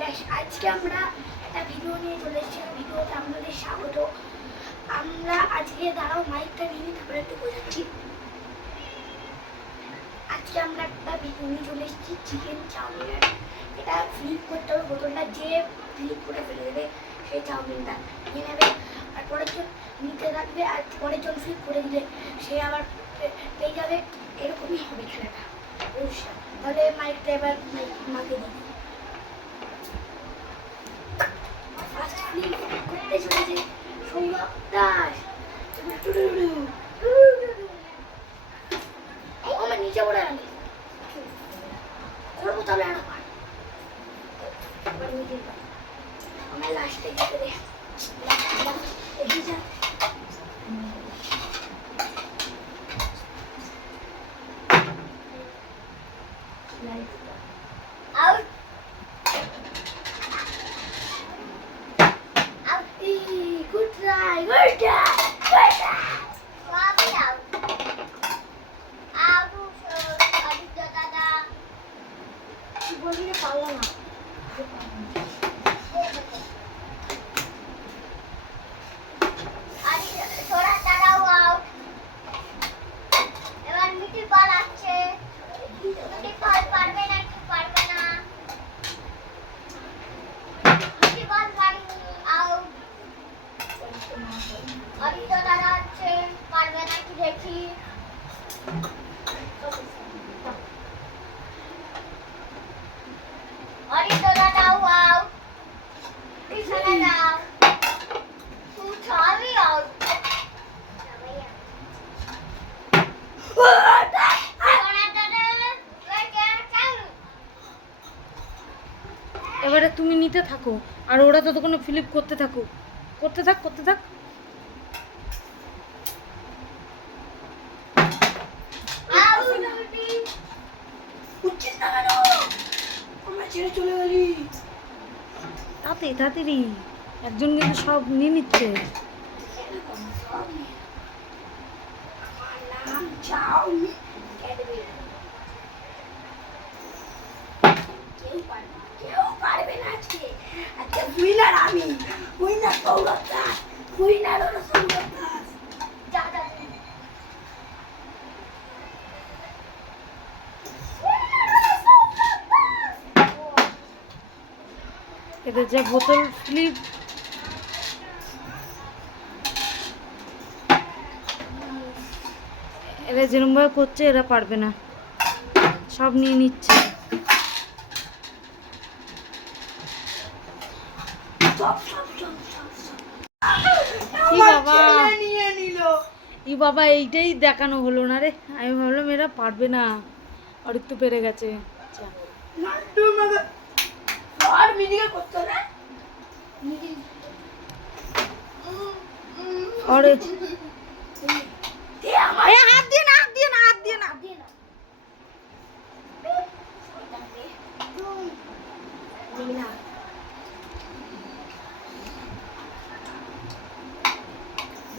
Guys আজকে আমরা একটা ভিডিও নিয়ে চলে এসেছি। ভিডিওতে আপনাদের স্বাগত। আমরা আজকে, দাঁড়াও মাইকটা নিয়ে তারপরে একটু বোঝাচ্ছি। আজকে আমরা একটা ভিডিও নিয়ে চলে এসেছি চিকেন চাউমিনের এটা ফ্লিপ করতে হবে বোতলটা, যে ফ্লিপ করে ফেলে দেবে, সেই চাউমিনটা নিয়ে নেবে। আর পরের জন নিতে রাখবে আর পরের জন ফ্লিপ করে দিলে, সে আবার পেয়ে যাবে। এরকমই হবে খেলাটা। বুঝছ? তাহলে মাইকটা এবার মাকে দিই ফার্স্ট ফ্লিপ করতে চলেছে সৌরভ দাস ও আমার নিচে পড়ে গেল করব তাহলে আর আবার এবার নিজের পালা। আমার লাস্টে যেতে দে এগিয়ে যা Out. তুমি থাকো, আর ওরা ততক্ষণে ফিলিপ করতে থাকো করতে থাক করতে থাক। তাতে তাড়াতাড়ি একজন কিন্তু সব নিয়ে নিচ্ছে। এরকম উইনার আমি উইনার সৌরভ উইনার হলো সৌরভ এদের যে বোতল ফিলিপ এরা যেরমভাবে করছে, এরা পারবে না। সব নিয়ে নিচ্ছে সব সব সব সব সব কি আমার বাবা? ছেলে নিয়ে নিল ই বাবা এইটাই দেখানো হলো না রে। আমি ভাবলাম এরা পারবে না। অরিক তো পেরে গেছে। আচ্ছা। হাত দিয়ে না হাত দিয়ে না হাত দিয়ে না। দিয়ে না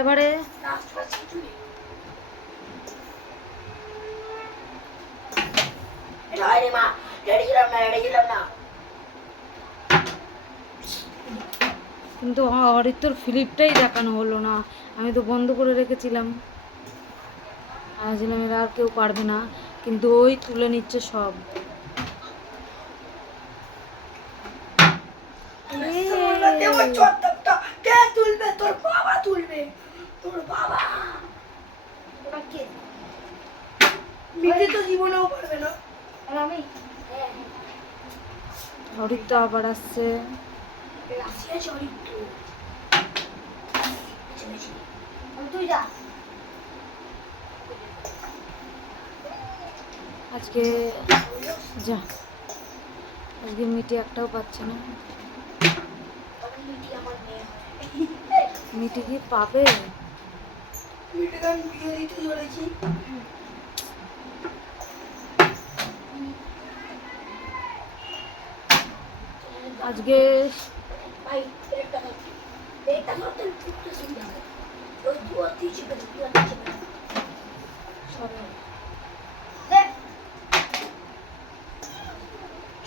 এবারে কিন্তু হরিত্তর ফিলিপটাই দেখানো হলো না। আমি তো বন্ধ করে রেখেছিলাম। ভাবছিলাম এরা আর কেউ পারবে না, কিন্তু ওই তুলে নিচ্ছে সব। তুলবে? তোর বাবা তুলবে? তোর বাবা। ওটা কে? মিটি তো জীবনেও পারবে না। আর আমি? হ্যাঁ। আবার আসছে। রাশিয়া চরিত্র তুই যা। আজকে যা। আজকে মিটি একটাও পাচ্ছে না। মিটি মিটি কি পাবে? আমি দিতে চলেছি আজকে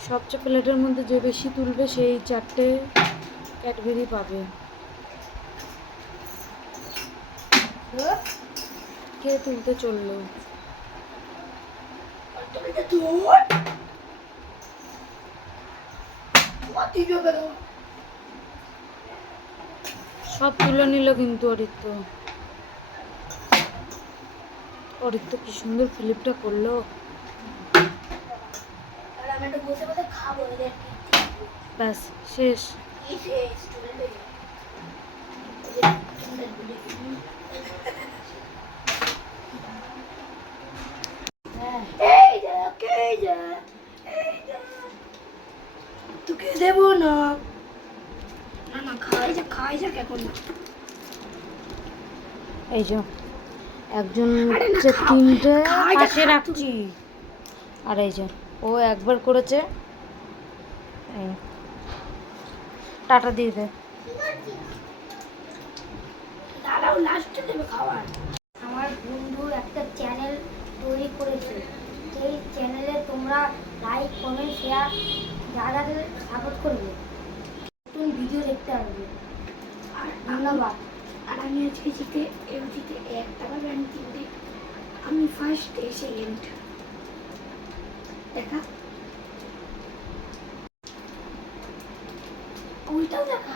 সবচেয়ে প্লেটের মধ্যে যে বেশি তুলবে সেই চারটে ক্যাডবেরি পাবে। কে তুলতে চলল? সব তুলে নিল কিন্তু অরিত্য অরিত্য কি সুন্দর ফিলিপটা করল? ব্যাস, শেষ কি শেষ চলবে এই দেখ এই দেখ এই দেখ তোকে দেবো না না না খাই যা খাই যাক এখন না এই যে একজন হচ্ছে তিনটে পাশে রাখছি। আর এই যে ও একবার করেছে। টাটা দিয়ে দে। দাদাও লাস্টে দেবে খাবার। আমার বন্ধু একটা চ্যানেল তৈরি করেছে। সেই চ্যানেলে তোমরা লাইক কমেন্ট শেয়ার দাদাকে সাপোর্ট করবে নতুন ভিডিও দেখতে পারবে ধন্যবাদ। আর আমি আজকে জিতে এমজিতে এক টাকা ব্যান্ড কিনতে আমি ফার্স্ট এসে সেকেন্ড দেখা। ওইটাও দেখা